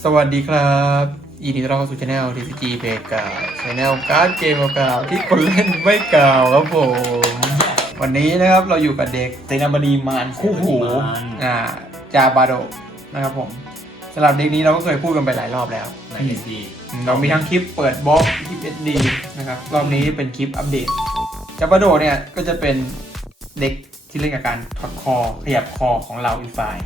สวัสดีครับยินดีต้อนรับเข้าสู่ช anel TCG เพกาช anel การ์ดเกมเก่าๆที่คนเล่นไม่เก่าครับผม วันนี้นะครับเราอยู่กับเด็กเซนาบดีมานคู่หูเซนาบดีมานอ่าจาบาโดนะครับผมสำหรับเด็กนี้เราก็เคยพูดกันไปหลายรอบแล้วในเอสดีเรามีทั้งคลิปเปิดบล็อกคลิป SD นะครับรอบนี้เป็นคลิปอัปเดตจับาโดเนี่ยก็จะเป็นเด็ก ที่เล่นกับการถอดคอขยับคอของเราอีกฝ่าย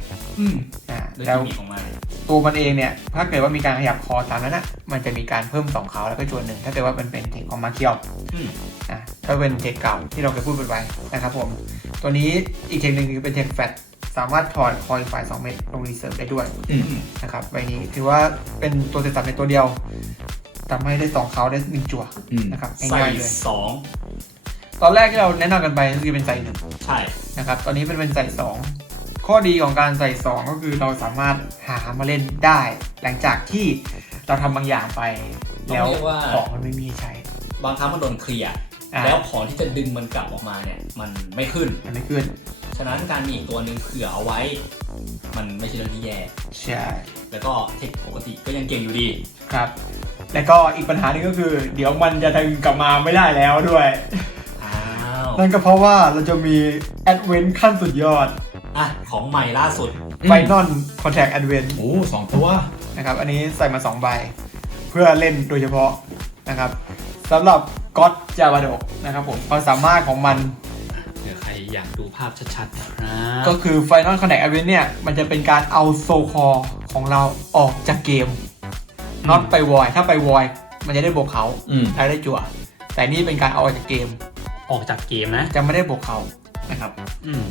อืมอ่าด้วยแล้วที่มีของมันตัวมันเองเนี่ย ถ้าเกิดว่ามีการขยับคอตามนั้นนะมันจะมีการเพิ่มสองเขาแล้วก็จวนหนึ่งถ้าเกิดว่ามันเป็นเทคของมาเคียว อืมอะถ้าเป็นเทคเก่าที่เราเคยพูดไปไว้นะครับผม ตัวนี้อีกเทคหนึ่งคือเป็นเทคแฟตสามารถถอดคอยฝ่าย 2 เมตรลงรีเซิร์ฟได้ด้วยอืมนะครับใบนี้ถือว่าเป็นตัวเสร็จสับในตัวเดียวทำให้ได้สองเขาได้หนึ่งจั่วอืมนะครับใส่ง่ายๆเลยสอง ตอนแรกที่เราแนะนำกันไปก็คือเป็นใส่หนึ่งใช่ นะครับ ตอนนี้เป็นเป็นใส่สองข้อดีของการใส่สองก็คือเราสามารถหามาเล่นได้ หลังจากที่เราทำบางอย่างไป แล้วเรียกว่า ของมันไม่มีให้ใช้ บางครั้งมันโดนเคลียร์อ่า แล้วของที่จะดึงมันกลับออกมาเนี่ย มันไม่ขึ้น มันไม่ขึ้นฉะนั้นการมีอีกตัวหนึ่งเผื่อเอาไว้ มันไม่ใช่เรื่องที่แย่ ใช่แล้วก็เทคปกติก็ยังเก่งอยู่ดี ครับ แล้วก็อีกปัญหาหนึงก็คือ เดี๋ยวมันจะดึงกลับมาไม่ได้แล้วด้วยอ้าว นั่นก็เพราะว่าเราจะมีแอดเวนขั้นสุดยอดอะของใหม่ล่าสุดไฟนอลคอนแทคแอดเวนโอ้สองตัวนะครับ อันนี้ใส่มา 2 ใบ เพื่อเล่นโดยเฉพาะนะครับสำหรับก็ t จาบาโดนะครับผมความสามารถของมันเดี๋ยวใครอยากดูภาพชัดๆนะครับก็คือ Final Connect Event เนี่ย มันจะเป็นการเอาโซคอของเราออกจากเกมน็อตไปวอย ถ้าไปวอย มันจะได้บวกเขาอืมแล้วได้จั่ว แต่นี่เป็นการเอาออกจากเกม ออกจากเกมนะ จะไม่ได้บวกเขานะครับ อืม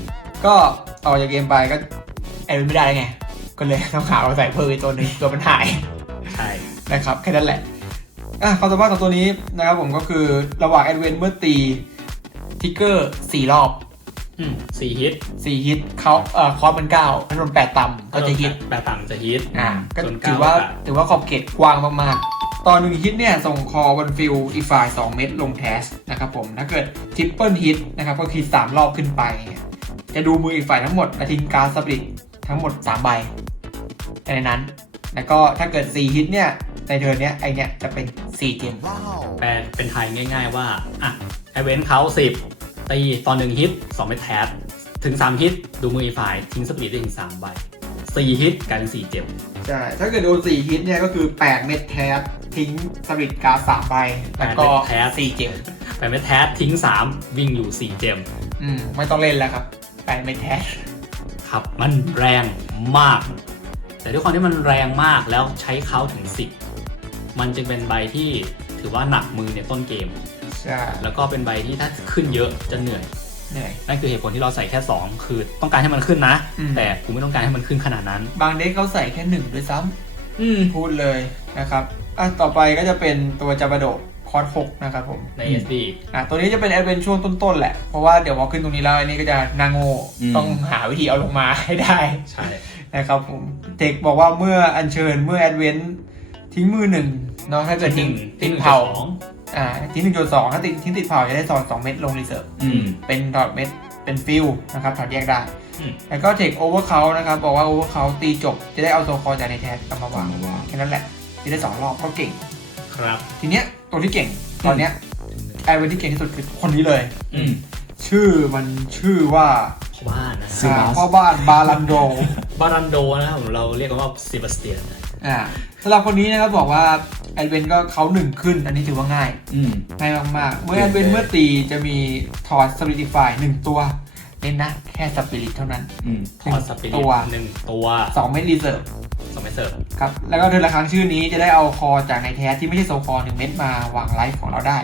ก็เอาออกจากเกมไปก็แอดไม่ได้ไง ก็เลยต้องหาเอาใส่เพิ่มอีกตัวหนึงตัวมันหายใช่นะครับแค่นั้นแหละอะความสามารถของตัวนี้นะครับผมก็คือระหว่างแอดเวนเมื่อตีทิกเกอร์สี่รอบอืมสี่ฮิตสี่ฮิตเขาเอ่อคอร์สมันเก้าถ้าโดนแปดต่ำก็จะฮิตแบบต่ำจะฮิตอ่าก็ส่นถือว่าเก้ถือว่าขอบเขตกว้างมากๆ ตอนหนึ่งฮิตเนี่ย ส่งคอบนฟิลอีกฝ่าย 2 เม็ดลงแทสนะครับผม ถ้าเกิดทริปเปิลฮิตนะครับก็คือ 3 รอบขึ้นไป จะดูมืออีกฝ่ายทั้งหมดและทิ้งการดสปริตทั้งหมด 3 ใบในนั้น แล้วก็ถ้าเกิด 4 ฮิตเนี่ย ในเทิร์นเนี้ยไอเนี้ยจะเป็น4เจมแปลเป็นไทยง่ายๆว่า อะไอเวนเขาสิบตีตอนหนึ่งฮิตสองเม็ดแทสถึงสามฮิตดูมืออีกฝ่ายทิ้งสปีดได้ถึงสามใบ สี่ฮิตกลายเป็นสี่เจ็บใช่ ถ้าเกิดโดน4ฮิตเนี่ยก็คือ 8 เม็ดแทสทิ้งสปริตการ์ด3ใบแล้วก็แปดเม็ดแทส4เจมแปดเม็ดแทสทิ้งสามวิ่งอยู่สี่เจมอืมไม่ต้องเล่นแล้วครับ8เม็ดแทสครับมันแรงมาก แต่ด้วยความที่มันแรงมากแล้วใช้เขาถึง10มันจึงเป็นใบที่ถือว่าหนักมือในต้นเกม ใช่ แล้วก็เป็นใบที่ถ้าขึ้นเยอะจะเหนื่อย เหนื่อย นั่นคือเหตุผลที่เราใส่แค่ 2 คือต้องการให้มันขึ้นนะ อืม แต่กูไม่ต้องการให้มันขึ้นขนาดนั้น บางเด็กเขาใส่แค่หนึ่งด้วยซ้อืมำพูดเลยนะครับ อะ ต่อไปก็จะเป็นตัวจาบาโดคอร์สหกนะครับผมใน SD อะ ตัวนี้จะเป็นแอดเวนช่วงต้นๆแหละ เพราะว่าเดี๋ยวพอขึ้นตรงนี้แล้วอันนี้ก็จะนาโง่อืม ต้องหาวิธีเอาลงมาให้ได้ ใช่ นะครับผม เทคบอกว่าเมื่ออัญเชิญเมื่อแอดเวนทิ้งมือหนึ่งเนาะถ้าเกิดทิ้งติดเผาสอง อ่าทิ้งหนึ่งจุดสองถ้าติดทิ้งติดเผาจะได้สอนสองเม็ดลงรีเซิร์ฟอืม เป็นถอดเม็ดเป็นฟิลนะครับถอดแยกได้ อืม แล้วก็เทคโอเวอร์เขานะครับบอกว่าโอเวอร์เขาตีจบจะได้เอาโซคอจากในแท็กกลับมาวางแค่นั้นแหละจะได้สองรอบก็เก่ง ครับ ทีเนี้ยตัวที่เก่งตอนเนี้ยไอเวนที่เก่งที่สุดคือคนนี้เลย อืมชื่อมันชื่อว่าพ่อบ้านนะอ่าพ่อบ้านบาลันโด บารันโดนะครับผมเราเรียกกันว่าเซบาสเตียน อ่าสำหรับคนนี้นะครับบอกว่าไอเวนก็เขาหนึ่งขึ้น อันนี้ถือว่าง่ายอืม ง่ายมากๆ เมื่อไอเวนเมื่อตีจะมีถอดสปิริฟายหนึ่งตัวเน้นนะแค่สปิริตเท่านั้น อืม ถอดสปิริตัตวหนึ่งตัวสองเม็ดรีเซิร์ฟสองเม็ดเสิร์ฟครับ แล้วก็เดือนละครั้งชื่อนี้จะได้เอาคอจากในแท้ที่ไม่ใช่โซคอหนึ่งเม็ดมาวางไลฟ์ของเราได้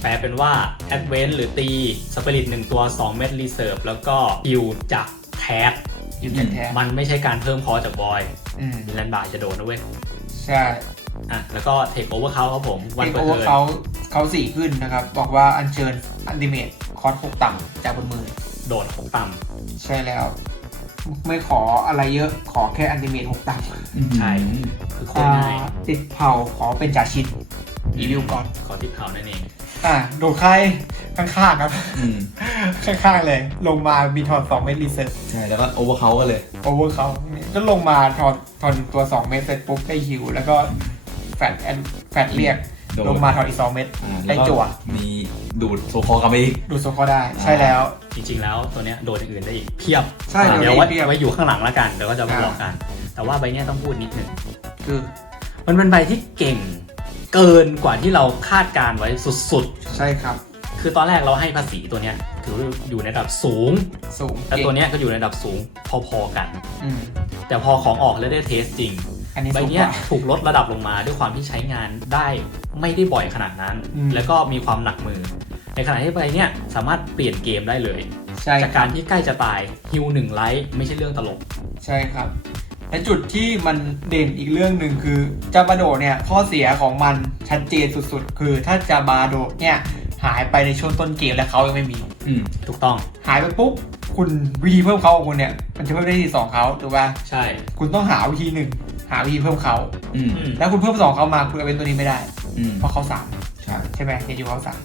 แปลเป็นว่าแอดเวนหรือตีสปิริตหนึ่งตัว 2 เม็ดรีเซิร์ฟแล้วก็ฮิวจากแท็กอยู่จากแท้มันไม่ใช่การเพิ่มคอจากบอย อืมแลนบาร์จะโดนนะเว้ยใช่อะแล้วก็เทคโอเวอร์เขาครับผมวันเทคเปิดโอเวอเทิร์ร์นเขาเขาสี่ขึ้นนะครับ บอกว่าอัญเชิญอันติเมตคอร์สหกต่ำจากบนมือ โดดของต่ใช่แล้ว ไม่ขออะไรเยอะขอแค่อันติเมตหกต่ำำใช่คือโคตรง่ายอ่าติดเผาขอเป็นจ่าชินอีวิวก่อนขอที่เผานั่นเอง อะโดดใครข้างๆครับ อืมข้างๆเลย ลงมามีทอน2เมตรรีเซ็ตใช่แล้วก็โอเวอร์เขาก็เลยโอเวอร์เขาก็ลงมาทอนทอนตัว2เมตรเสร็จปุ๊บได้ฮิวแล้วก็แฟดแอนแฟดเรียก โดนลงมาทอนอีก2เมตรอ่าได้แล้วก็จั่วมีดูดโซคอกลับไปอีก ดูโซโคได้ใช่แล้ว จริงๆแล้วตัวเนี้ยโดนอย่างอื่นได้อีกเพียบใช่เดี๋ยวโดนได้ไว้อีกเพียบไว้อยู่ข้างหลังแล้วกันเดี๋ยวก็จะมาอ่า บอกกัน แต่ว่าใบเนี้ยต้องพูดนิดหนึ่งคือ มันเป็นใบที่เก่ง เกินกว่าที่เราคาดการไว้สุดใช่ครับ ๆ คือตอนแรกเราให้ภาษีตัวเนี้ยถือว่าอยู่ในระดับสูง สูงแต่ตัวเนี้ยก็อยู่ในระดับสูงพอๆกัน อืมแต่พอของออกแล้วได้เทสจริง อันนี้ใบสูงเนี้กยว่า ถูกลดระดับลงมาด้วยความที่ใช้งานได้ไม่ได้บ่อยขนาดนั้น อืม แล้วก็มีความหนักมือ ในขณะที่ใบเนี้ยสามารถเปลี่ยนเกมได้เลย ใช่จากครักาบรที่ใกล้จะตายฮิวหนึ่งไลท์ไม่ใช่เรื่องตลก ใช่ครับ และจุดที่มันเด่นอีกเรื่องหนึ่งคือจาบาโดเนี่ยข้อเสียของมันชัดเจนสุดๆ คือถ้าจาบาโดเนี่ยหายไปในช่วงต้นเกมและเขายังไม่มี อืมถูกต้อง หายไปปุ๊บคุณวิธีเพิ่มเขาของคุณเนี่ย มันจะเพิ่มได้ที่สองเขาถูกป่ะใช่ คุณต้องหาวิธีหนึ่งหาวิธีเพิ่มเขาอืมอืมแล้วคุณเพิ่มสองเขามาคุณเอาเป็นตัวนี้ไม่ได้ อืมเพราะเขาสามใช่ใช่ไหมเดี๋ยวอยู่เขาสาม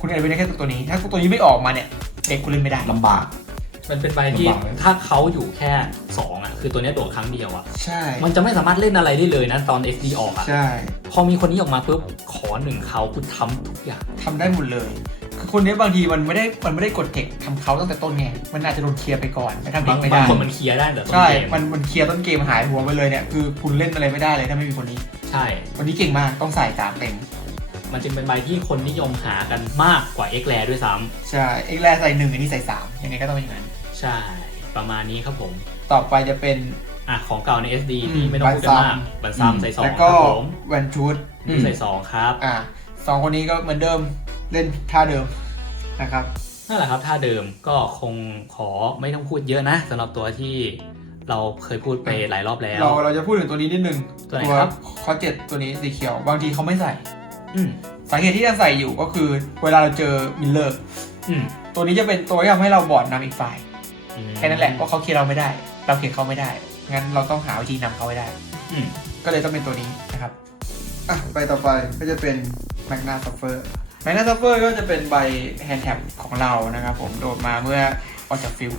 คุณเอาเป็นได้แค่ตัวนี้ ถ้าตัวนี้ไม่ออกมาเนี่ยเด็กคุณเล่นไม่ได้ลำบาก มันเป็นใบที่ลำบากไหม ถ้าเขาอยู่แค่สองอะคือตัวเนี้ยโดดครั้งเดียวอะใช่ มันจะไม่สามารถเล่นอะไรได้เลยนะตอน SD ออกอะใช่พอมีคนนี้ออกมาปุ๊บขอหนึ่งเขาคุณทำทุกอย่าง ทำได้หมดเลย คือคนนี้บางทีมันไม่ได้มันไม่ได้กดเทคทำเขาตั้งแต่ต้นไง มันอาจจะโดนเคลียร์ไปก่อนไม่ทำเอบางงไม่บางได้ คนมันเคลียร์ได้แต่ต้นใช่ เกมมันมันเคลียร์ต้นเกมหายหัวไปเลยเนี่ยคือคุณเล่นอะไรไม่ได้เลยถ้าไม่มีคนนี้ ใช่วันนี้เก่งมากต้องใส่สามเต็มมันจึงเป็นใบที่คนนิยมหากันมากกว่า X แ a ด้วยซ้ใช่เอ็กแรใส่หนึ่งอันนี้ใส่สามยังไงก็ต้องเป็นอย่างนั้นำ ใช่ ประมาณนี้ครับผม ต่อไปจะเป็น อะของเก่าใน SD อืมที่ไม่ต้องพูดกันมากบันซัมอืมใส่สองแล้วคก็รับผมแวนชูดนี่ใส่สองครับ อ่าสองคนนี้ก็เหมือนเดิมเล่นท่าเดิมนะครับ นั่นแหละครับถ้าเดิมก็คงขอไม่ต้องพูดเยอะนะสำหรับตัวที่เราเคยพูดไปหลายรอบแล้ว เราเราจะพูดถึงตัวนี้นิดนึงตัวไหนครับข้อเจ็ดตัวนี้สีเขียว บางทีเขาไม่ใส่ อืมสาเหตุที่จะใส่อยู่ก็คือ เวลาเราเจอมิลเลอร์ อืมตัวนี้จะเป็นตัวที่ทำให้เราบอดนำอีกฝ่ายอืม แค่นั้นแหละเพราะเขาเคลียร์เราไม่ได้ เราเคลียร์เขาไม่ได้ งั้นเราต้องหาวิธีนำเขาให้ได้ อืมก็เลยต้องเป็นตัวนี้นะครับอะไปต่อไปก็จะเป็น m a g n a Suffer m a g n a Suffer ก็จะเป็นใบ Hand Tap ของเรานะครับผมโดดมาเมื่อออกจากฟิล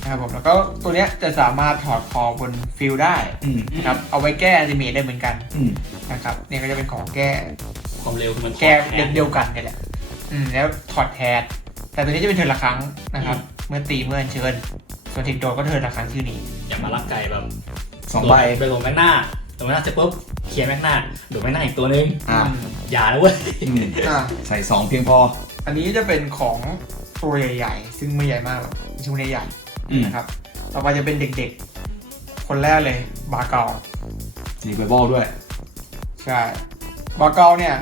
นะครับผมแล้วก็ตัวเนี้ยจะสามารถถอดคอบนฟิลได้อืมนะครับเอาไว้แก้อนิเมตได้เหมือนกันอืมนะครับเนี่ยก็จะเป็นของแก้ ความเร็วคือมันแก้ถอดทนเดียวกันเนี่ยแหละ อืม แล้วถอดแทนแต่ตัวนี้จะเป็นเทิร์นละครั้งนะครับ เมื่อตีเมื่ออัญเชิญส่วนทิกโดก็เทิร์นละครั้งชื่อนี้ อย่ามารักไก่แบบสองใบไปลงแม็กหน้าลงแม็กหน้าเสร็จปุ๊บเคลียร์แม็กหน้าดูแม็กหน้าอีกตัวนึงอ่า อย่านะเว้ยอืมอะใส่สองเพียงพอ อันนี้จะเป็นของตัวใหญ่ๆ ซึ่งไม่ใหญ่มากหรอกไม่ใช่ตัวใหญ่อืมนะครับ ต่อไปจะเป็นเด็กๆ คนแรกเลยบาเกาสีไบเบิลด้วย ใช่บาเกาเนี่ย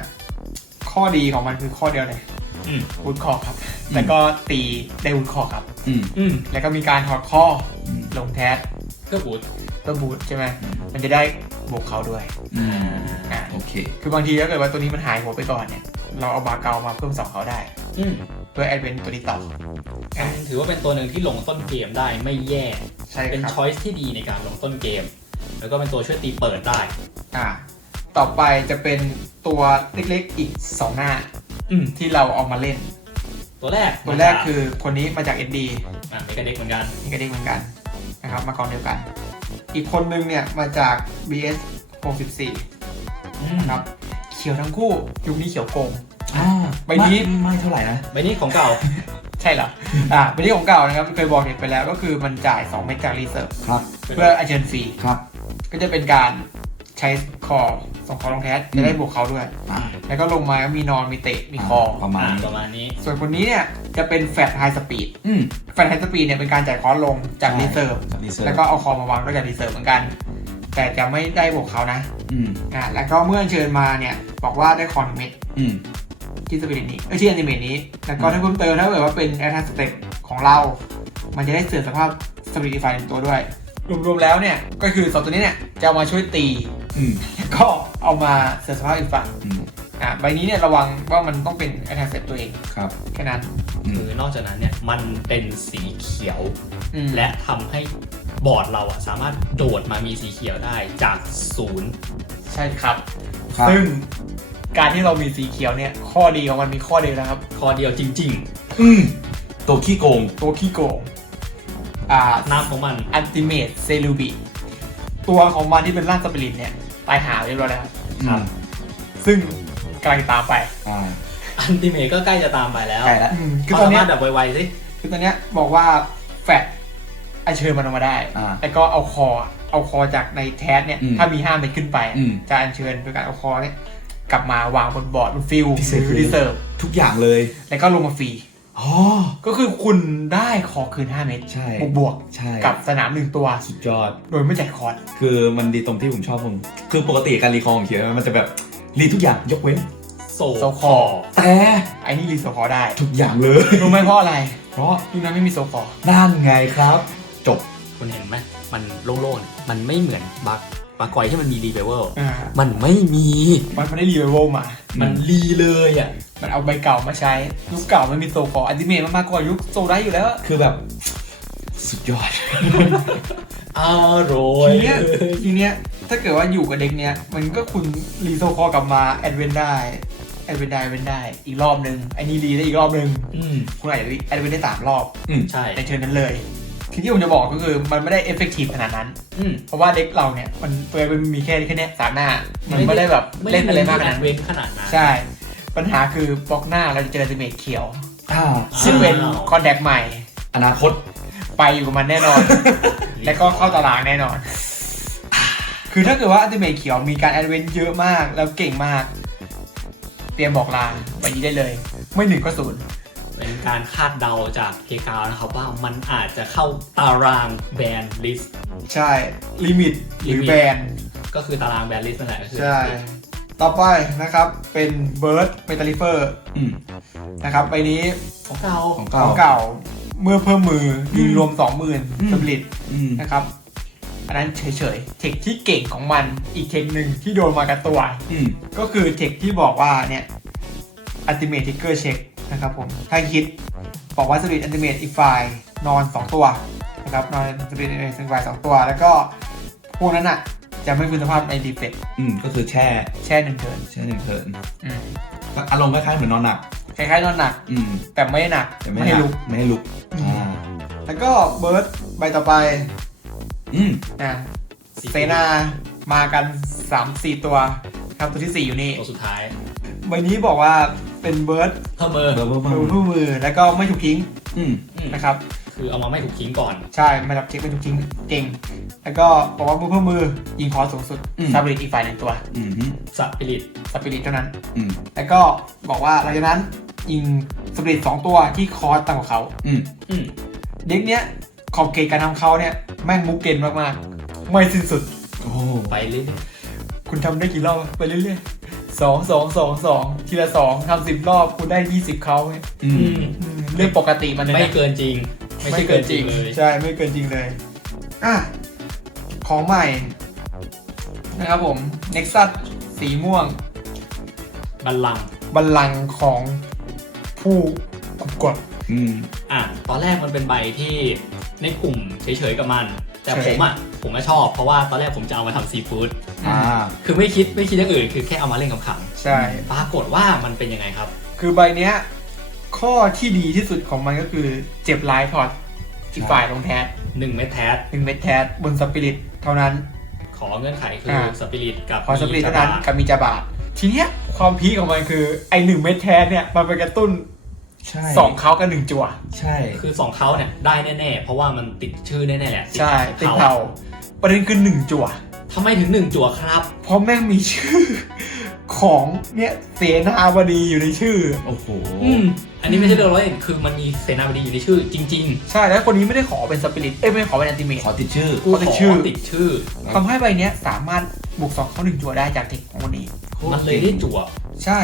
ข้อดีของมันคือข้อเดียวเลยอืม วุดคอครับ แล้วก็ตีได้วุดคอครับ อืม อืมแล้วก็มีการถอดข้ออืม ลงแทสเพื่อบูทเพื่อบูทใช่ไหมมันจะได้บวกเขาด้วย อืมอ่า โอเค คือบางทีถ้าเกิดว่าตัวนี้มันหายหัวไปก่อนเนี่ย เราเอาบาเกามาเพิ่มสองเขาได้ อืมเพื่อแอดเวนตัวนี้ต่ออ่าถือว่าเป็นตัวหนึ่งที่ลงต้นเกมได้ไม่แย่ ใช่เป็นครับ ช้อยส์ที่ดีในการลงต้นเกม แล้วก็เป็นตัวช่วยตีเปิดได้ อ่า ต่อไปจะเป็นตัวเล็กๆอีก 2 หน้า อืม ที่เราเอามาเล่น ตัวแรกตัวแรกคือคนนี้มาจาก SD อะเมกาเด็กเหมือนกันนี่ก็เด้งเหมือนกันนะครับมากองเดียวกัน อีกคนนึงเนี่ยมาจาก BS 64อืมนะครับเขียวทั้งคู่ยุคนี้เขียวโกง อ่าใบนี้ ไม่ไม่เท่าไหร่นะ ใบนี้ของเก่า ใช่เหรอ อ่าเป็นที่ของเก่านะครับเคยบอกเห็นไปแล้วก็คือมันจ่าย 2 เมกจากรีเซิร์ฟครับ เพื่ออัญเชิญฟรีครับ ก็จะเป็นการใช้คอ ส่งคอลงแคสจะได้บวกเขาด้วย อ่า แล้วก็ลงมาก็มีนอนมีเตะมีคอ ประมาณอ่านี้ประมาณนี้ ส่วนคนนี้เนี่ยจะเป็นแฟตไฮสปีดอืม แฟนไฮสปีดเนี่ยเป็นการจ่ายคอร์สลงจากรีเซิร์ฟจากรีเซิร์ฟแล้วก็เอาคอมมาวางด้วยจากรีเซิร์ฟเหมือนกัน แต่จะไม่ได้บวกเขานะอืม อ่าแล้วก็เมื่อเชิญมาเนี่ยบอกว่าได้คอนเมดอืม ที่สปิริตนี้เอ้ยที่อนิเมตนี้ แล้วก็ถ้าเพิ่มเติมถ้าเกิดว่าเป็นแอ t ท c สเต็ปของเรา มันจะได้เสื่อมสภาพสปิริตไฟในตัวด้วย รวมๆแล้วเนี่ยก็คือสองตัวนี้เนี่ยจะเอามาช่วยตี อืมแล้วก็เอามาเสื่อมสภาพอีกฝั่งอืมอ่าใบนี้เนี่ยระวังว่ามันต้องเป็นแอ t ท c สเต็ปตัวเองครับ แค่นั้นอืมคือนอกจากนั้นเนี่ยมันเป็นสีเขียว อืมและทำให้บอร์ดเราอะสามารถโดดมามีสีเขียวได้จากศูนย์ใช่ครับ ครับ ซึ่งการที่เรามีสีเขียวเนี่ยข้อดีของมันมีข้อเดียวนะครับ ข้อเดียวจริง อืมตัวขี้โกงตัวขี้โกง อ่าๆน้ำของมัน อันติเม e เซลูบิตัวของมันที่เป็นร่างสปิริตเนี่ยตายหาเรียบร้อยแล้วครับ ซึ่งกำลังตามไปอ่าอันติเมก็ใกล้จะตามไปแล้วใกล้ละอืมคือเขาตอนสาเนี้มายรถแบบไวๆสิคือตอนเนี้ยบอกว่าแฟดอัญเชิญมันออกมาได้ อ่า แล้วก็เอาคอเอาคอจากในแทสเนี่ย อืมถ้ามี5เม็ดขึ้นไป อืม จะอัญเชิญโดยการเอาคอเนี่ยกลับมาวางบนบอร์ดบนฟิลพิเศหษรือรีเซิร์ฟทุกอย่างเลยแล้วก็ลงมาฟรี อ๋อ ก็คือคุณได้คอคืน 5 เม็ดใช่บวกบวกใช่ๆกับสนามหนึ่งตัว สุดยอด โดยไม่จ่ายคอร์สคือมันดีตรงที่ผมชอบผมคือปกติการรีคอร์ของเขียวมันจะแบบรีทุกอย่างยกเว้น โซโซคอร์แต่ไอ้นี่รีโซคอร์ได้ ทุกอย่างเลย รู้ไหมเพราะอะไร เพราะยุคนั้นไม่มีโซคอร์นั่นไงครับ จบ คุณเห็นไหมมันโล่งๆเนี่ยมันไม่เหมือนบั กบักกอยที่มันมีรีเวลอ่ามันไม่มีมันไม่ได้รีเวลมา มันรีเลยอะ มันเอาใบเก่ามาใช้ ยุคเก่ามันมีโซคอร์อันติเมตมันมากกว่ายุคโซได้อยู่แล้ว คือแบบ สุดยอด อร่อย ทีเนี้ยทีเนี้ยถ้าเกิดว่าอยู่กับเด็กเนี้ยมันก็คุณรีโซคอร์กลับมาแอดเวนได้แอดเวนได้เวนได้อีกรอบหนึ่งไอ้นี่รีได้อีกรอบหนึ่งอืมคุณอาจจะแอดเวนได้สามรอบอืมใช่ ในเชิญนั้นเลย ทีที่ผมจะบอกก็คือมันไม่ได้เอฟเฟกตีฟขนาดนั้น อืมเพราะว่าเด็กเราเนี่ยมันตัวมันมีแค่แค่เนี้ยสามหน้า มันไม่ได้แบบเล่นอะไรมากขนาดนั้นเว้นขนาดนั้นใช่ ปัญหาคือบล็อกหน้าเราจะเจออัลติเมทเขียว อ่าซึ่งเป็นอ้าวคอนแทคใหม่ อนาคต ไปอยู่กับมันแน่นอน และก็เข้าตารางแน่นอน คือถ้าเกิดว่าอัลติเมทเขียวมีการแอดเวนเยอะมากแล้วเก่งมาก เตรียมบอกลาไปนี้ได้เลย ไม่หนึ่งก็ศูนย์ เป็นการคาดเดาจากเกกาวนะครับว่ามันอาจจะเข้าตารางแบนลิสต์ใช่ลิมิตหรือ Limit แบนก็คือตารางแบนลิสต์นั่นแหละก็คือ ใช่ ต่อไปนะครับเป็นเบิร์ดเมทัลิเฟอร์อืมนะครับใบนี้ของเราของขเก่าองเก่าเมื่อเพิ่มมือยิงรวม 20,000อืมสำลิดอืมนะครับอันนั้นเฉยๆ เทคที่เก่งของมันอีกเทคหนึ่งที่โดนมากับตัวอืมก็คือเทคที่บอกว่าเนี่ย ultimate trigger check นะครับผมถ้าคิดบอกว่าสวิต ultimate อีกฝ่ายนอน 2 ตัวนะครับนอนสวิต ultimate อีกฝ่าย2ตัว แล้วก็พวกนั้นอะจะไม่คืนสภาพในดีเฟกอืมก็คือแช่แช่หนึ่งเทิร์นแช่หนึ่งเทิร์นอืมก็อารมณ์คล้ายๆเหมือนนอนหนักคล้ายๆนอนหนักอืมแต่ไม่ได้หนักแต่ไม่ไม่ให้หนัลุกไม่ให้ลุกอืมอ่าแล้วก็เบิร์ดใบต่อไปอืมอะเซนามากัน 3-4 ตัวครับตัวที่ 4 อยู่นี่ ตัวสุดท้าย ใบนี้บอกว่าเป็นเบิร์ดเพิ่มเบอร์เบอร์เบอร์เบอมือร์ผู้มือแล้วก็ไม่ถูกทิ้งอืมอืมนะครับ คือเอามาไม่ถูกทิ้งก่อนใช่ไม่รับเช็คไม่ถูกทิ้งเก่ง แล้วก็บอกว่ามือเพื่อมือยิงคอสูงสุดอืม ซาบริตอีกฝ่ายหนึ่งตัวอืมฮึสปิริตสปิริตเท่านั้น อืมแล้วก็บอกว่าหลังจากนั้นยิงสปิริตสองตัวที่คอร์สต่ำกว่าเขา อืมอืมเด็กเนี้ยขอบเขตการทำเขาเนี่ยแม่งมุกเกนมากๆ ไม่สิ้นสุด โอ้ไปเรื่อยคุณทำได้กี่รอบไปเรื่อยๆ สองสองสองสองทีละสองทำสิบรอบคุณได้ยี่สิบเขาเนี่ยอืๆอืมมอืมเรื่องปกติมันเลยไม่นะเกินจริง ไม่ใช่เกินจริงเลยใช่ไม่เกินจริงเลยอะของใหม่นะครับผม Nexus สีม่วง บัลลังก์บัลลังก์ของผู้กุกด อืม อะตอนแรกมันเป็นใบที่ในกลุ่มเฉยๆกับมัน แต่เฉยผมอะผมก็ชอบเพราะว่าตอนแรกผมจะเอามาทำซีฟู้ดอ่า คือไม่คิดไม่คิดอย่างอื่น คือแค่เอามาเล่นขำใช่ๆปรากฏว่ามันเป็นยังไงครับ คือใบเนี้ย ข้อที่ดีที่สุดของมันก็คือเจ็บลายถอดอีกฝ่ายลงแทส1 เม็ดแทสหนึ่งเม็ดแทสบนสปิริตเท่านั้น ขอเงื่อนไขคืออา สปิริตกับพอสปิริตมีเท่านั้นกระดาษกับมีจาบาท ทีเนี้ยความพีคของมันคือไอหนึ่งเม็ดแทสเนี่ยมันไปกระตุ้น ใช่สองเขากับหนึ่งจั่ว ใช่ คือสองเขาเนี่ยได้แน่ๆ เพราะว่ามันติดชื่อแน่ๆแหละใช่ติดเผาประเด็นคือหนึ่งจั่วทำไมถึงหนึ่งจั่วครับ เพราะแม่งมีชื่อของเนี่ยเสนาบดีอยู่ในชื่อ โอ้โหอืมอันนี้ไม่ใช่เรื่องร้อยคือมันมีเสนาบดีอยู่ในชื่อจริงใช่แล้วคนนี้ไม่ได้ขอเป็นสปิริตเอ้ยไม่ได้ขอเป็นแอนติเมตขอติดชื่อๆกูเขาติขดชื่ออติดชื่อทำให้ใบเนี้ยสามารถบวกสองเขาหนึ่งจั่วได้จากเทคของคนนี้มันเลยได้จั่วใช่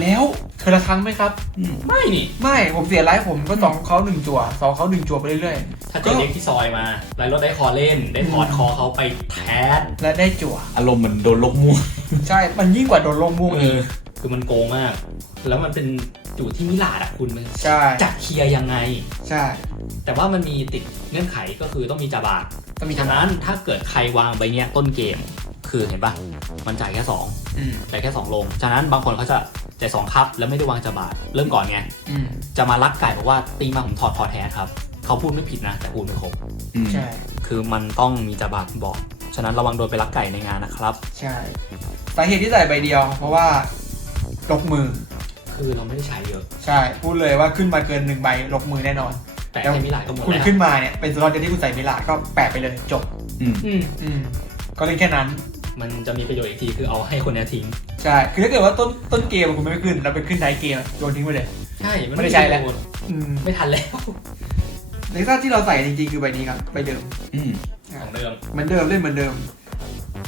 แล้วเคยละครั้งไหมครับ อืมไม่นี่ ไม่ผมเสียไลฟ์ผมก็สองเขาหนึ่งจั่วสองเขาหนึ่งจั่วไปเรื่อยถ้าเจอเด็กที่ซอยมาไลรถได้คอเล่น ได้ถอดคอเขาไปแทสๆ และได้จั่ว อารมณ์เหมือนโดนลบม่วงใช่ มันยิ่งกว่าโดนลงม่วงเออีก อ คือมันโกงมาก แล้วมันเป็นจุดที่มิลาดอะคุณมันใช่ จะเคลียร์ยังไง ใช่แต่ว่ามันมีติดเงื่อนไขก็คือต้องมีจาบาทต้องมีฉะทางนั้นถ้าเกิดใครวางใบเนี้ยต้นเกม คือเห็นปะมันจ่ายแค่สองอืมจ่ายแค่สองลงฉะนั้นบางคนเขาจะจ่ายสองครับ แล้วไม่ได้วางจะบาทเริ่มก่อนไง อืมจะมาลักไก่บอกว่าตีมาผมถอดถอดแทนครับ เขาพูดไม่ผิดนะ แต่พูดไม่ครบ อืมใช่ คือมันต้องมีจะบาทบอก ฉะนั้นระวังโดนไปลักไก่ในงานนะครับ ใช่ สาเหตุที่ใส่ใบเดียว เพราะว่าลกมือ คือเราไม่ได้ใช้เยอะ ใช่ พูดเลยว่าขึ้นมาเกินหนึ่งใบลกมือแน่นอน แต่แล้วแค่มิลายก็หมดคุณแล้วขึ้นมาเนี่ยเป็นสล็อตเดียวที่คุณใส่มิลาดก็แปะไปเลยจบ อืมอืม อืม ก็เล่นแค่นั้น มันจะมีประโยชน์อีกทีคือเอาให้คนเนี้ยทิ้ง ใช่ คือถ้าเกิดว่าต้นต้นเกมคุณไม่ขึ้นแล้วไปขึ้นท้ายเกมโยนทิ้งไปเลย ใช่ไม่ได้ใช้แล้ว ประโยชน์อืมไม่ทันแล้ว เล็กซ่าที่เราใส่จริงๆคือใบนี้ครับใบเดิมอืมของเดิม เหมือนเดิมเล่นเหมือนเดิม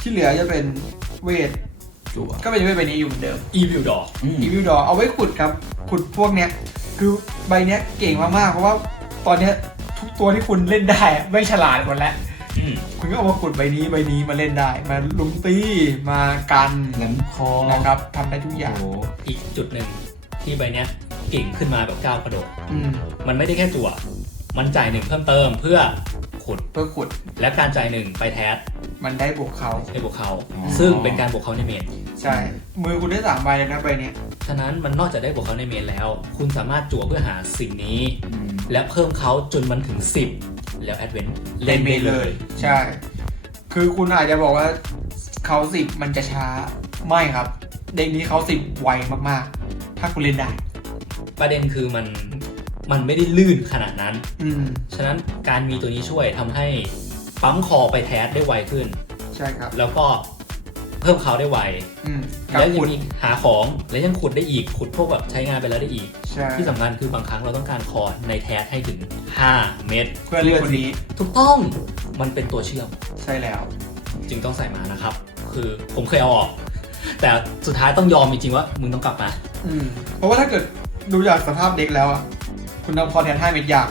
ที่เหลือจะเป็นเวทจั่วก็เป็นเวทใบนี้อยู่เหมือนเดิมอีวิวดออืมอีวิวดอเอาไว้ขุดครับ ขุดพวกเนี้ย คือใบเนี้ยเก่งมากๆ เพราะว่าตอนเนี้ยทุกตัวที่คุณเล่นได้อะไม่ฉลาดหมดแล้วอืม คุณก็เอามาขุดใบนี้ใบนี้มาเล่นได้ มาลุมตีมากันงั้นคอนะครับทำได้ทุกอโอ้ย่างโหอีกจุดหนึ่งที่ใบเนี้ยเก่งขึ้นมาแบบก้าวกระโดด อืมมันไม่ได้แค่จั่ว มันจ่ายหนึ่งเพิ่มเติมเพื่อขุด เพื่อขุดและการจ่ายหนึ่งไปแทสมันได้บวกเขาให้บวกเขาซึ่งเป็นการบวกเขาในเมน ใช่ มือคุณได้สามใบเลยนะใบเนี้ยฉะนั้นมันนอกจากได้บวกเขาในเมนแล้ว คุณสามารถจั่วเพื่อหาสิ่งนี้ อืมและเพิ่มเขาจนมันถึง 10 แล้วแอดเวนต์เล่นเมได้นเลเลยยใช่ คือคุณอาจจะบอกว่าเขาสิบมันจะช้าไม่ครับ เด็กนี้เขาสิบไวมากๆ ถ้าคุณเล่นได้ ประเด็นคือมันมันไม่ได้ลื่นขนาดนั้น อืมฉะนั้นการมีตัวนี้ช่วยทำให้ปั๊มคอไปแทสได้ไวขึ้น ใช่ครับ แล้วก็ เพิ่มเขาได้ไวอืมการแล้วยัขุงดมีหาของและยังขุดได้อีกขุดพวกแบบใช้งานไปแล้วได้อีก ใช่ที่สำคัญคือบางครั้งเราต้องการคอร์ในแทสให้ถึง 5 เม็ดเพื่อเลือกคนนี้ถูกต้องมันเป็นตัวเชื่อม ใช่แล้ว จึงต้องใส่มานะครับ คือผมเคยเอาออก แต่สุดท้ายต้องยอมจริงๆว่ามึงต้องกลับมา อืม เพราะว่าถ้าเกิดดูจากสภาพเด็กแล้วอะ คุณเอาพอแทนห้าเม็ดยาก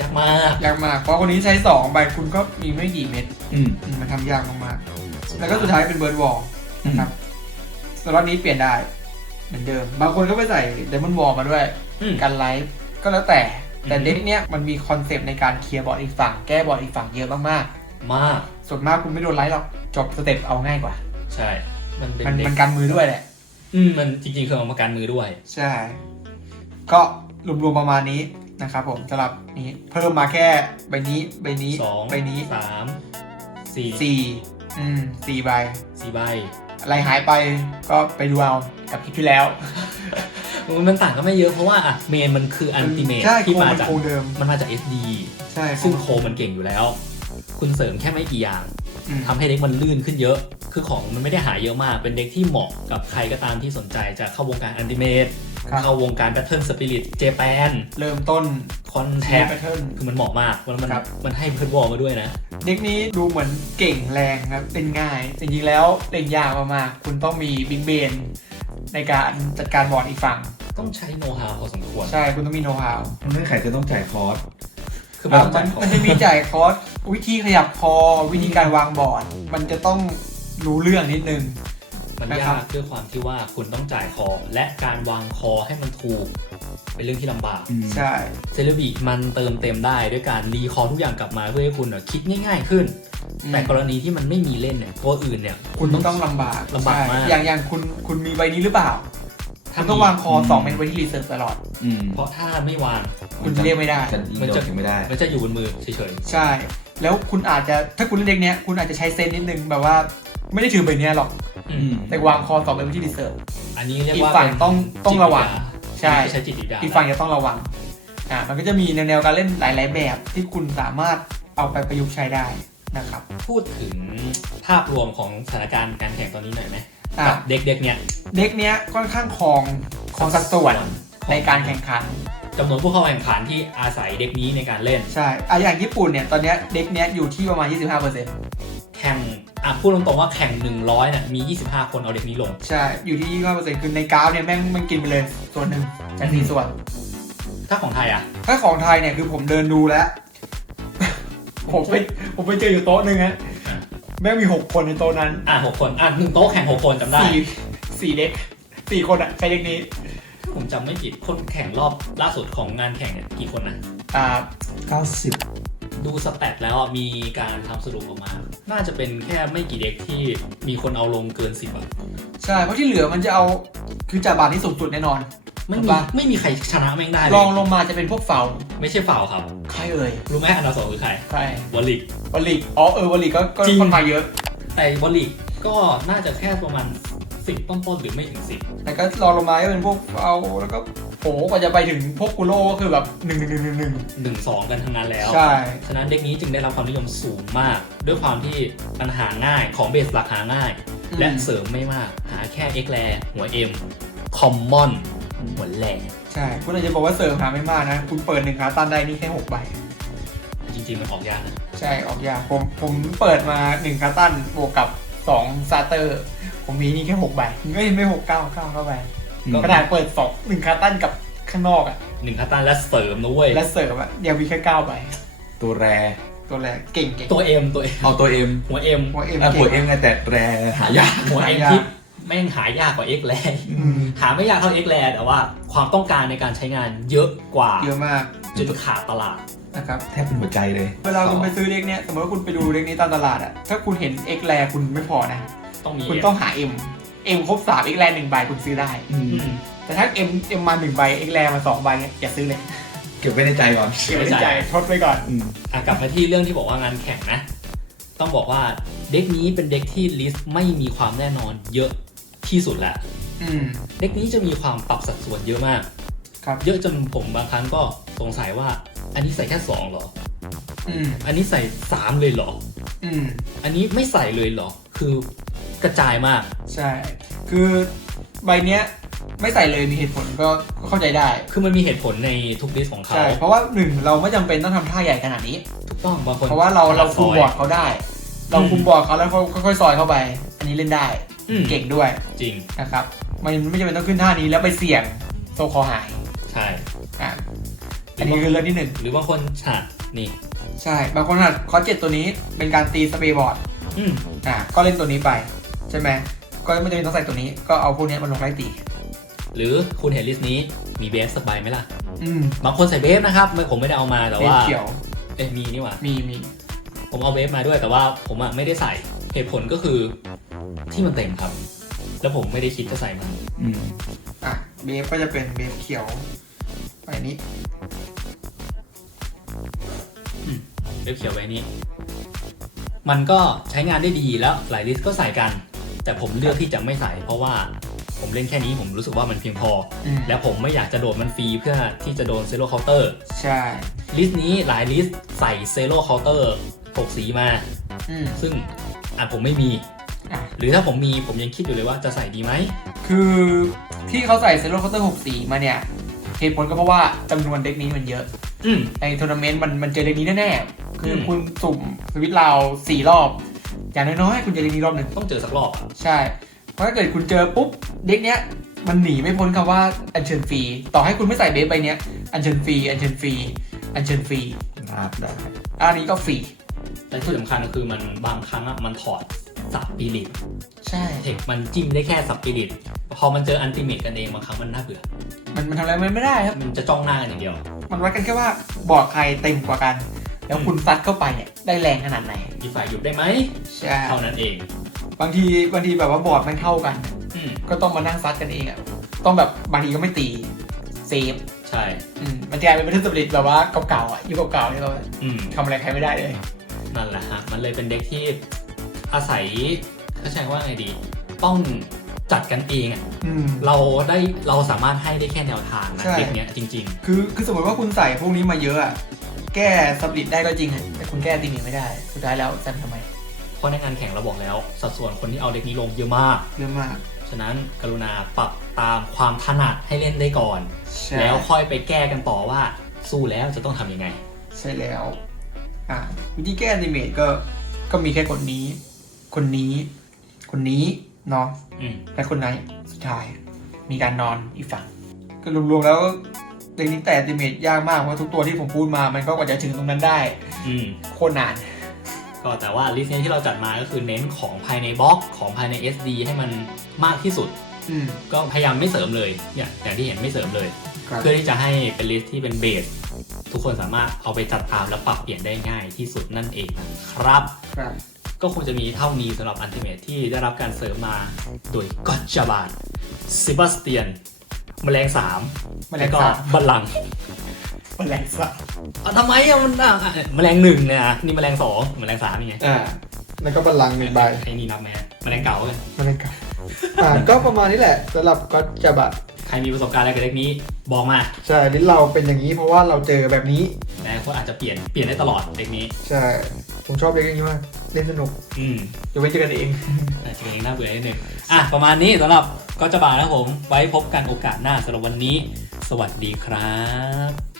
ยากมากยากมาก เพราะคนนี้ใช้สองใบคุณก็มีไม่กี่เม็ดอืม อืมมันทำยากมากๆ แล้วก็สุดท้ายเป็นเบิร์ดวอลนะครับสล็อตนี้เปลี่ยนได้เหมือนเดิม บางคนก็ไปใส่เดมอนวอลมาด้วยอืม กันไลฟ์ก็แล้วแต่ แต่อือฮึ เด็กเนี้ยมันมีคอนเซปต์ในการเคลียร์บอร์ดอีกฝั่งแก้บอร์ดอีกฝั่งเยอะมากมาก ๆส่วนมากคุณไม่โดนไลฟ์หรอกจบสเต็ปเอาง่ายกว่า ใช่ มันเป็นมันเด็กมันกันมือด้วยแหละ อืมมันจริงๆคือเอามาการมือด้วย ใช่ ก็รวมๆประมาณนี้นะครับผมสำหรับนี้เพิ่มมาแค่ใบนี้ใบนี้สอง ใบนี้สามสี่สี่ อืมสี่ใบ สี่ใบ อะไรหายไปก็ไปดูเอากับคลิปที่แล้ว มันต่างกันไม่เยอะเพราะว่าอะเมนมันคืออันติเมทใช่ที่โครงมามันจากโครงเดิม มันมาจาก SD ใช่ซึ่งโครงมันเก่งอยู่แล้ว คุณเสริมแค่ไม่กี่อย่างอืมทำให้เด็กมันลื่นขึ้นเยอะ คือของมันไม่ได้หาเยอะมาก เป็นเด็กที่เหมาะกับใครก็ตามที่สนใจจะเข้าวงการอันติเมท ครับ เข้าวงการแพทเทิร์นสปิริตเจแปนเริ่มต้นคอนแทแทปคแพทเทิร์น คือมันเหมาะมากแล้วมันครับ มันให้เพิร์ดวอลมาด้วยนะ เด็กนี้ดูเหมือนเก่งแรงครับเล่นง่ายจริงๆแล้วเล่นยากมากๆคุณต้องมีบิ๊กเบนในการจัดการบอร์ดอีกฝั่ง ต้องใช้โน้ตฮาวพอสมควรใช่คุณต้องมีโน้ตฮาวมันไม่ใครจะต้องจ่ายคอร์ส คือมันต้องมัจ่านยของมันจะมีจ่ายคอร์สวิธีขยับคอวิธีการวางบอร์ด มันจะต้องรู้เรื่องนิดนึง มันนะครับยากด้วยความที่ว่าคุณต้องจ่ายคอ และการวางคอให้มันถูก เป็นเรื่องที่ลำบากอืมใช่เซเลบิมันเติมเต็มได้ด้วยการรีคอร์ทุกอย่างกลับมาเพื่อให้คุณน่ะคิดง่าย ๆขึ้นอืมแต่กรณีที่มันไม่มีเล่นเนี่ยตัวอื่นเนี่ย คุณต้องลำบากลำบากมากใช่อย่างอย่างคุณคุณมีใบนี้หรือเปล่าถ้าคุณต้องวางคอสองเมนไว้ที่รีเซิร์ฟตลอดอืมเพราะถ้าไม่วาง คุณจะเรียกไม่ได้จะมันโดจะดยังไม่ได้ มันจะอยู่บนมือเฉยใช่ แล้วคุณอาจจะถ้าคุณเล่นเด็กเนี้ยคุณอาจจะใช้เซนส์นิดนึงแบบว่า ไม่ได้ถือใบเนี้ยหรอกๆอือืมมแต่วางคอสองเมนไว้ที่รีเซิร์ฟอันนี้เรียกอีกว่าฝั่งเป็นต้องต้องระวังจิตวิทยาใช่อันนี้ใช้จิตวิทยาอีกฝั่งจะต้องระวัง อ่า มันก็จะมีแนวๆการเล่นหลาย ๆ แบบที่คุณสามารถเอาไปประยุกต์ใช้ได้นะครับ พูดถึงภาพรวมของสถานการณ์การแข่งตอนนี้หน่อยไหมอะ กับเด็กๆเนี่ยเด็กเนี้ยค่อนข้างครองครองสัดส่วนของในการแข่งขัน จำนวนผู้เข้าแข่งขันที่อาศัยเด็กนี้ในการเล่น ใช่อะอย่างญี่ปุ่นเนี่ย ตอนเนี้ยเด็กเนี้ยอยู่ที่ประมาณ 25%แข่งอะพูดตรงๆว่าแข่ง 100เนี่ยมี 25 คนเอาเด็กนี้ลง ใช่ อยู่ที่25%คือในกราฟเนี่ยแม่งมันกินไปเลย ส่วนหนึ่งจากสี่ส่วน ถ้าของไทยอะ ถ้าของไทยเนี่ยคือผมเดินดูแล้ว ผมไปผมไปเจออยู่โต๊ะหนึ่งฮะอะแม่งมีหกคนในโต๊ะนั้น อะหกคน อะหนึ่งโต๊ะแข่งหกคนจำได้สี่สี่เด็กสี่คนอะใช้เด็กนี้ ผมจำไม่ผิดคนแข่งรอบล่าสุดของงานแข่งเนี่ยกี่คนนะอ่าเก้าสิบ ดูสแตทแล้วอะมีการทำสรุปออกมา น่าจะเป็นแค่ไม่กี่เด็กที่มีคนเอาลงเกินสิบอะใช่เพราะที่เหลือมันจะเอาคือจ่าบาทที่สูงสุดแน่นอนไม่ถูมีกปะไม่มีใครชนะแม่งได้เลรยองลงมาจะเป็นพวกเฝ้าไม่ใช่ฝ่าวครับ ใครเอ่ยรู้ไหมอันดับสองคือใครใครวอลลิก วอลลิกอ๋อเออวอลลิกก็ก็จริง ค่อนข้างเยอะ แต่วอลลิกก็น่าจะแค่ประมาณสิบต้นๆหรือไม่ถึงสิบแต่ก็รองลงมาก็เป็นพวกเฝ้าแล้วก็ โหกว่าจะไปถึงพวกกุโร่ก็คือแบบหนึ่งหนึ่งหนึ่งหนึ่งหนึ่งหนึ่งสองกันทั้งนั้นแล้ว ใช่ ฉะนั้นเด็กนี้จึงได้รับความนิยมสูงมาก ด้วยความที่ปัญหาง่ายของเบสหลักหาง่ายและเสริมไม่มากหาแค่เอ็กแลหัวเอ็มคอมมอนหัวแหลใช่ คุณอาจจะบอกว่าเสริมหาไม่มากนะ คุณเปิดหนึ่งขาตันได้นี่แค่หกใบ จริงๆมันออกยากนะใช่ ออกยาก ผมผมเปิดมาหนึ่งคาตันบวกกับสองซาเตอร์ ผมมีนี่แค่หกใบก็ยังไม่หกเก้าเก้าเข้าไป อืม กระดาษเปิดสองหนึ่งคาตันกับข้างนอกอะ หนึ่งคัตตันและเสริมนะเว้ยและเสริมอะเดี๋ยวมีแค่เก้าใบตัวแร ตัวแรกเก่งเก่งตัวเอ็มตัวเอ็มเอาตัวเอ็มหัวเอ็มหัวเอ็มอะเก่หัวงเอ็มไงแต่แรหายาก หัวเอ็มหายาก ที่แม่งหายากกว่าเอ็กแลอืมหาไม่ยากเท่าเอ็กแลแต่ว่าความต้องการในการใช้งานเยอะกว่าเยอะมากจนขาดตลาด นะครับ แทบเป็นหัวใจเลย เวลาคุณไปซื้อเด็กเนี้ยสมมติว่าคุณไปดูเด็กนี้ตามตลาดอะถ้าคุณเห็นเอ็กแลคุณไม่พอนะ ต้องมี คุณต้องหาเอ็ม เอ็มครบสามเอ็กแลหนึ่งใบคุณซื้อได้อืมอืมแต่ถ้าเอ็มเอ็มมาหนึ่งใบเอ็กแลมาสองใบเนี่ยอย่าซื้อเลยเก็บไว้ในใจก่อนเก็บไว้ในใจทดไว้ก่อน อืมอะกลับมาที่เรื่องที่บอกว่างานแข่งนะ ต้องบอกว่าเด็กนี้เป็นเด็กที่ลิสต์ไม่มีความแน่นอนเยอะที่สุดแล้วอืม เด็กนี้จะมีความปรับสัดส่วนเยอะมาก ครับ เยอะจนผมบางครั้งก็สงสัยว่า อันนี้ใส่แค่สองเหรอ อืมอันนี้ใส่สามเลยเหรอ อืมอันนี้ไม่ใส่เลยเหรอ คือกระจายมาก ใช่ คือใบเนี้ยไม่ใส่เลยมีเหตุผลก็ก็เข้าใจได้ คือมันมีเหตุผลในทุกลิสต์ของเขาใช่ เพราะว่าหนึ่งเราไม่จำเป็นต้องทำท่าใหญ่ขนาดนี้ ถูกต้องบางคนเพราะว่าเราเราคุมซยบอร์ดเขาได้ เราคุมบอร์ดเขาแล้วเขาค่อยๆซอยเข้าไป อันนี้เล่นได้อืมเก่งด้วยจริง นะครับ มันไม่จำเป็นต้องขึ้นท่านี้แล้วไปเสี่ยงโซคอหายใช่ อะอันนี้คือเรื่องที่หนึ่งหรือบางคนฉะนี่ ใช่ บางคนหัดคอร์สเจ็ดตัวนี้เป็นการตีสเปรย์บอร์ดอืมอะก็เล่นตัวนี้ไป ใช่ไหม ก็ไม่จำเป็นต้องใส่ตัวนี้ ก็เอาพวกเนี้ยมาลงไล่ตี หรือคุณเห็นลิสต์นี้มีเบฟสบายไหมล่ะ อืมบางคนใส่เบฟนะครับไม่ผมไม่ได้เอามาแต่เบว่าเขียว เอ้ยมีนี่หว่า มีมี ผมเอาเวฟมาด้วยแต่ว่าผมอะไม่ได้ใส่เหตุผลก็คือที่มันเต็มครับ แล้วผมไม่ได้คิดจะใส่มันอืม อะ เบฟก็จะเป็นเบฟเขียวไปนี้ เวฟเขียวไว้นี้ มันก็ใช้งานได้ดีแล้วหลายลิสต์ก็ใส่กัน แต่ผมเลือกที่จะไม่ใส่เพราะว่าผมเล่นแค่นี้ผมรู้สึกว่ามันเพียงพออืมและผมไม่อยากจะโดดมันฟรีเพื่อที่จะโดนเซโร่เคาน์เตอร์ใช่ลิสต์นี้หลายลิสต์ใส่เซโร่เคาน์เตอร์หกสีมาอืมซึ่งอะผมไม่มีอะหรือถ้าผมมีผมยังคิดอยู่เลยว่าจะใส่ดีไหม คือที่เขาใส่เซโร่เคาน์เตอร์หกสีมาเนี่ยเหตุผลก็เพราะว่าจำนวนเด็กนี้มันเยอะอืมในทัวร์นาเมนต์มันมันเจอเด็กนี้แน่ๆ คืออมคุณสุ่มสวิตช์ลาวสี่รอบ อย่างน้อยๆ คุณเจอเด็กนี้รอบหนึ่งต้องเจอสักรอบอะใช่ เพราะถ้าเกิดคุณเจอปุ๊บ เด็กเนี้ยมันหนีไม่พ้นคำว่าอัญเชิญฟรี ต่อให้คุณไม่ใส่เบสไปเนี้ยอัญเชิญฟรีอัญเชิญฟรีอัญเชิญฟรีรับได้อันนี้ก็ฟรีแต่ที่สำคัญคือมันบางครั้งอะมันถอดสับปิริตใช่ เทคมันจิ้มได้แค่สับปิริตพอมันเจออันติเมตกันเองบางครั้งมันน่าเบื่อ มันมันทำอะไรมันไม่ได้ครับ มันจะจ้องหน้ากันอย่างเดียว มันวัดกันแค่ว่าบอร์ดใครเต็มกว่ากัน แล้วคุณซัดเข้าไปเนี่ยได้แรงขนาดไหนอีกฝ่ายหยุดได้ไหมใช่เท่านั้นเอง บางทีบางทีแบบว่าบอร์ดไม่เท่ากันอืมก็ต้องมานั่งซัดกันเองอะต้องแบบบางทีก็ไม่ตีเซฟใช่อืมมันกลายเป็นบัตเทิลสปริตแบบว่าเก่าๆอะยุคเก่าๆนี่เราอืมทำอะไรใครไม่ได้เลยนั่นแหละฮะมันเลยเป็นเด็กที่อาศัยเขาใช้ว่าไงดี ต้องจัดกันเองอะอืมเราได้เราสามารถให้ได้แค่แนวทางนะใช่เด็กเนี้ยจริงคือคือสมมติว่าคุณใส่พวกนี้มาเยอะอะ แก้สปริตได้ก็จริงอะแต่คุณแก้ตีหนีไม่ได้ สุดท้ายแล้วจะทำไมๆเพราะในงานแข่งเราบอกแล้ว สัดส่วนคนที่เอาเด็กนี้ลงเยอะมาก เยอะมาก ฉะนั้นกรุณาปรับตามความถนัดให้เล่นได้ก่อน ใช่ แล้วค่อยไปแก้กันต่อว่าสู้แล้วจะต้องทำยังไง ใช่แล้ว อะวิธีแก้อนิเมตก็ก็มีแค่คนนี้ คนนี้ คนนี้เนาะ อืมและคนนั้นสุดท้าย มีการนอนอีกฝั่งก็รวมๆแล้ว เรื่องนี้แต่อนิเมตยากมากเพราะทุกตัวที่ผมพูดมามันก็กว่าจะถึงตรงนั้นได้อืม โคตรนาน ก็แต่ว่าลิสต์นี้ที่เราจัดมาก็คือเน้นของภายในบล็อกของภายใน SD ให้มันมากที่สุด อืมก็พยายามไม่เสริมเลยเนี่ยอย่างที่เห็นไม่เสริมเลย ครับเพื่อที่จะให้เป็นลิสต์ที่เป็นเบส ทุกคนสามารถเอาไปจัดตามและปรับเปลี่ยนได้ง่ายที่สุดนั่นเองนะครับ ครับ ก็คงจะมีเท่านี้สำหรับอันติเมทที่ได้รับการเสริมมาโดยก็อตจาบาดซิบาสเตียน แมลงสามแมลแล้วงก็สาบบัลลังก์แมลงสาบอะทำไมอะมันอะอะแมลงหนึ่งเนี่ยอะนี่แมลงสองแมลงสามนี่ไงอ่าแล้วก็บัลลังก์หนึ่งใบไอ้นี่นับไหมแมลงเก่ากันมันเลยกันอ่าก็ประมาณนี้แหละสำหรับก็จะแบบใครมีประสบการณ์อะไรกับเด็กนี้บอกมาใช่ลิ้นเราเป็นอย่างนี้เพราะว่าเราเจอแบบนี้ แต่คนอาจจะเปลี่ยนเปลี่ยนได้ตลอดเด็กนี้ ใช่ ผมชอบเล็กอย่างนี้มาก เล่นสนุกอืมยกเว้นเจอกันเองอาจจะยังน่าเบื่อนิดนึงอะ ประมาณนี้สำหรับก็จะบานะครับผม ไว้พบกันโอกาสหน้าสำหรับวันนี้ สวัสดีครับ